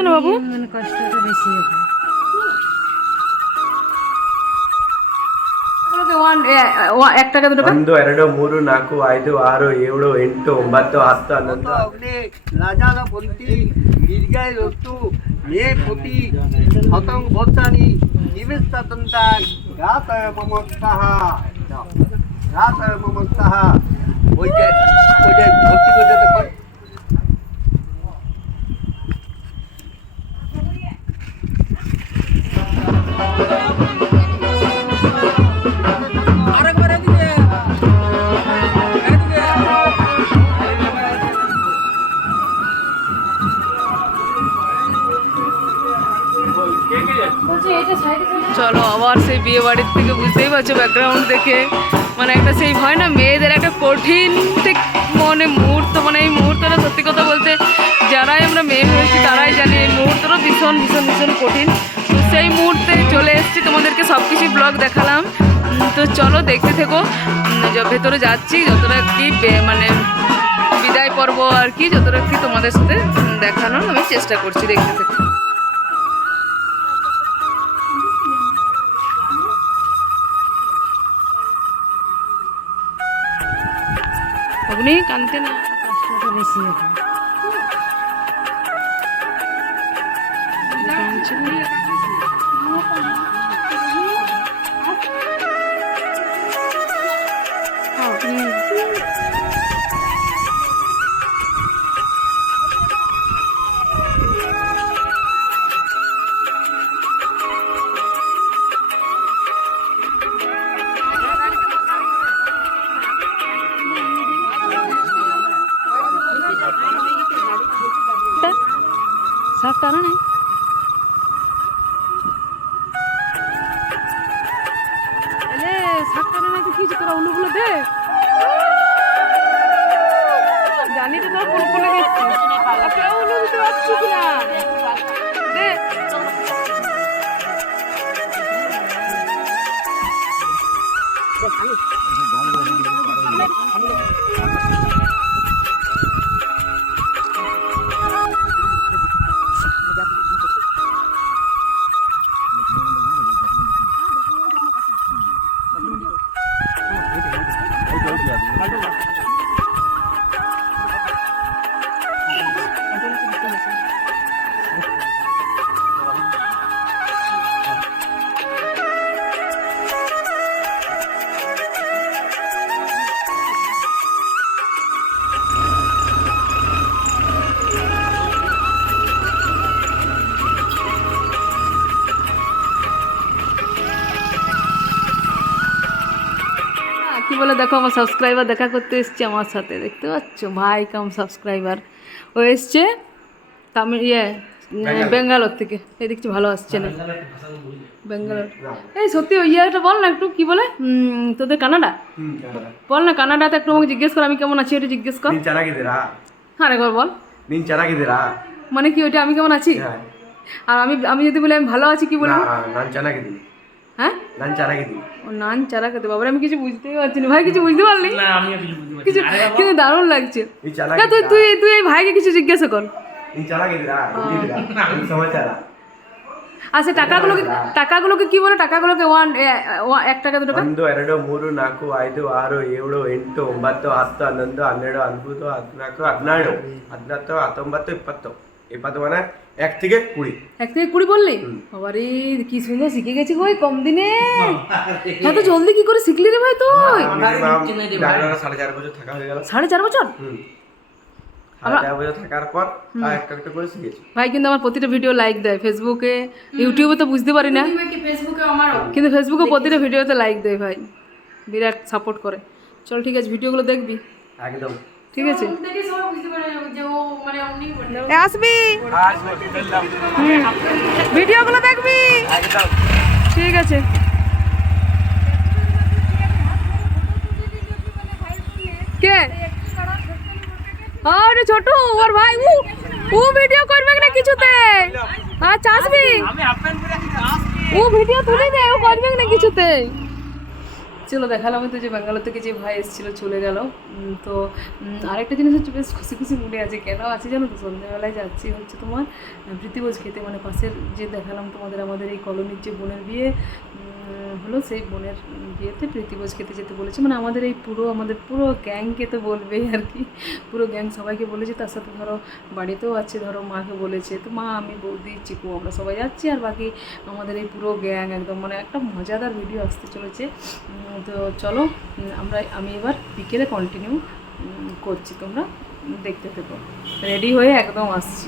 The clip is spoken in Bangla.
কেন বাবু মানে কষ্টটা বেশি হবে এগুলোকে one- এ- এ- এক টাকা দু টাকা ಒಂದು ಎರಡು ಮೂರು ನಾಲ್ಕು ಐದು ಆರು ಏಳು ಎಂಟು ಒಂಬತ್ತು ಹತ್ತು ಹನ್ನೊಂದು অগ্নে রাজার পন্থী দীর্ঘায় রস্তু মে পতি হতং ভোত্তানি নিবেশতন্তা ঘাতয় মমস্তাহ ঘাতয় মমস্তাহ ওইটা ওইটা ভর্তি করে চলো আবার সেই বিয়ে বাড়ির থেকে বুঝতেই পারছ ব্যাকগ্রাউন্ড দেখে। মানে একটা সেই হয় না, মেয়েদের একটা কঠিন ঠিক মানে মুহূর্ত মানে এই মুহূর্তটা সত্যি কথা বলতে যারাই আমরা মেয়ে হয়েছি তারাই জানি এই মুহূর্তটা ভীষণ ভীষণ ভীষণ কঠিন। তো সেই মুহূর্তে চলে এসেছি, তোমাদেরকে সব কিছু ব্লগ দেখালাম তো চলো দেখতে থেকো। ভেতরে যাচ্ছি, যতটা কি মানে বিদায় পর্ব আর কি, যতটা কি তোমাদের সাথে দেখানোর আমি চেষ্টা করছি দেখতে থেকো। অগ্নি কানতে না। কষ্টটা বেশি হবে শাক টানা নাই। শাক টানা নাই তো কি তোরা উলুগুলো দে। জানি তো তোর বলে দেখো আমার সাবস্ক্রাইবার দেখা করতে এসছে আমার সাথে। দেখতে পাচ্ছ? ভাই কাম সাবস্ক্রাইবার ও এসছে তামিল ইয়ে বেঙ্গালোর। থেকে। এই দেখছি ভালো আসছে না। বেঙ্গালোর এই সত্যি ওই ইয়েটা বল না একটু কি বলে? তোদের কানাডা? বল না কানাডাতে একটু আমাকে জিজ্ঞেস কর আমি কেমন আছি এটা জিজ্ঞেস কর। হ্যাঁ একবার বল মানে কি ওইটা আমি কেমন আছি? আর আমি আমি যদি বলি আমি ভালো আছি কি বলব? ನಾ- ನಾನ್ ಚೆನ್ನಾಗಿದ್ದೀನಿ হ্যাঁ ನಾನ್ ಚೆನ್ನಾಗಿದ್ದೀನಿ ও নান চারা খেতে বাবার আমি কিছু বুঝতেই পারছি না ভাই কিছু বুঝতে পারলি কিছু কিন্তু দারুণ লাগছে ನೀನ್ না তুই ಚೆನ್ನಾಗಿದ್ದೀರಾ তুই তুই এই ভাইকে কিছু জিজ্ঞাসা কর ನೀನ್ ಚೆನ್ನಾಗಿದ್ದೀರಾ ಹೇಗಿದ್ದೀರಾ ನಿಮ್ ಸಮಾಚಾರ আচ্ছা টাকাগুলোকে টাকাগুলোকে কি বলে টাকাগুলোকে ওয়ান এক টাকা দু টাকা ಒಂದು ಎರಡು ಮೂರು ನಾಲ್ಕು ಐದು ಆರು ಏಳು ಎಂಟು ಒಂಬತ್ತು ಹತ್ತು ಹನ್ನೊಂದು ಹನ್ನೆರಡು ಹದಿಮೂರು ಹದಿನಾಲ್ಕು ಹದಿನೇಳು ಹದಿನೆಂಟು ಹತ್ತೊಂಬತ್ತು ಇಪ್ಪತ್ತು ಇಪ್ಪತ್ತು মানে এক থেকে কুড়ি। এক থেকে কুড়ি বললি? বাবারে কি সুন্দর শিখে গেছি ভাই কম দিনে। এত জলদি কি করে শিখলি রে ভাই তুই? সাড়ে চার বছর থাকা হয়ে গেল। সাড়ে চার বছর? আর ভাই কিন্তু আমার প্রতিটা ভিডিও লাইক দেয়। ফেসবুকে ইউটিউবে তো বুঝতে পারি না। কিন্তু ফেসবুকে প্রতিটা ভিডিওতে লাইক দেয় ভাই। বিরাট সাপোর্ট করে। চল ঠিক আছে ভিডিওগুলো দেখবি। একদম। ঠিক আছে। আসবি? ভিডিওগুলো দেখবি? ঠিক আছে। কে? আরে ছোট ওর ভাই ও ও ভিডিও করবে না কিছুতে? আচ্ছা আসবি। ও ভিডিও তুলে দে ও করবে না কিছুতে? চলো দেখালাম তো যে ব্যাঙ্গালোর থেকে যে ভাই এসেছিল, চলে গেল। তো আরেকটা জিনিস হচ্ছে, বেশ খুশি খুশি মনে আছে। কেন আছে জানো তো? সন্ধ্যাবেলায় যাচ্ছি হচ্ছে তোমার প্রীতিভোজ খেতে। মানে পাশের যে দেখালাম তোমাদের, আমাদের এই কলোনির যে বোনের বিয়ে হলো সেই বোনের বিয়েতে প্রীতিভোজ খেতে যেতে বলেছে। মানে আমাদের এই পুরো, আমাদের পুরো গ্যাংকে তো বলবেই আর কি। পুরো গ্যাং সবাইকে বলেছে, তার সাথে ধরো বাড়িতেও আছে, ধরো মাকে বলেছে। তো মা, আমি বৌদি, চিকু, আমরা সবাই যাচ্ছি আর বাকি আমাদের এই পুরো গ্যাং একদম। মানে একটা মজাদার ভিডিও আসতে চলেছে। তো চলো আমরা, আমি এবার বিকেলে কন্টিনিউ করছি। তোমরা দেখতে থেকো। রেডি হয়ে একদম আসছি।